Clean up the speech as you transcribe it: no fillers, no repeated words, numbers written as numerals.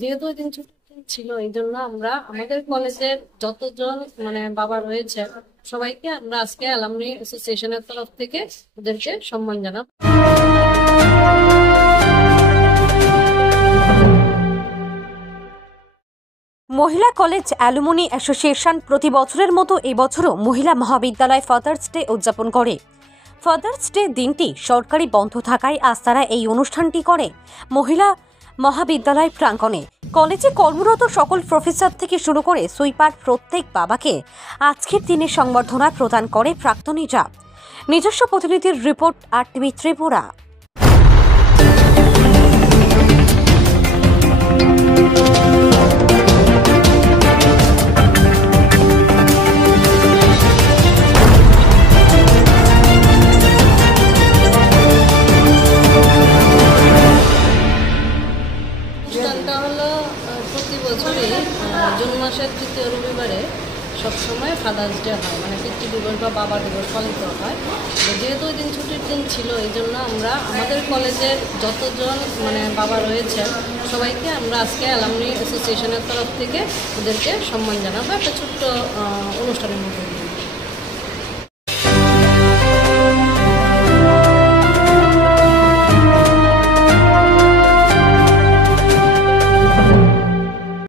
যেহেতু ওই দিন ছুটির দিন ছিল, এই জন্য আমরা আমাদের কলেজের যতজন বাবা রয়েছে সবাইকে আমরা আজকে অ্যালামনি অ্যাসোসিয়েশনের তরফ থেকে ওদেরকে সম্মান জানাবো। মহিলা কলেজ অ্যালুমনি অ্যাসোসিয়েশন প্রতি বছরের মতো এবছরও মহিলা মহাবিদ্যালয় ফাদার্স ডে উদযাপন করে। ফাদার্স ডে দিনটি সরকারি বন্ধ থাকায় আজ তারা এই অনুষ্ঠানটি করে মহিলা মহাবিদ্যালয় প্রাঙ্গণে। কলেজে কর্মরত সকল প্রফেসর থেকে শুরু করে সুইপার প্রত্যেক বাবাকে আজকের দিনে সংবর্ধনা প্রদান করে প্রাক্তনীরা। নিজস্ব প্রতিনিধির রিপোর্ট, RTV ত্রিপুরা। অনুষ্ঠানটা হলো প্রতি বছরই জুন মাসের তৃতীয় রবিবারে সবসময় ফাদার্স ডে হয়, পিতৃ দিবস বা বাবা দিবস পালিত হয়। যেহেতু ওই দিন ছুটির দিন ছিল, এই জন্য আমরা আমাদের কলেজের যতজন বাবা রয়েছেন সবাইকে আমরা আজকে অ্যালামনি অ্যাসোসিয়েশনের তরফ থেকে ওদেরকে সম্মান জানাবো একটা ছোট্ট অনুষ্ঠানের মধ্যে।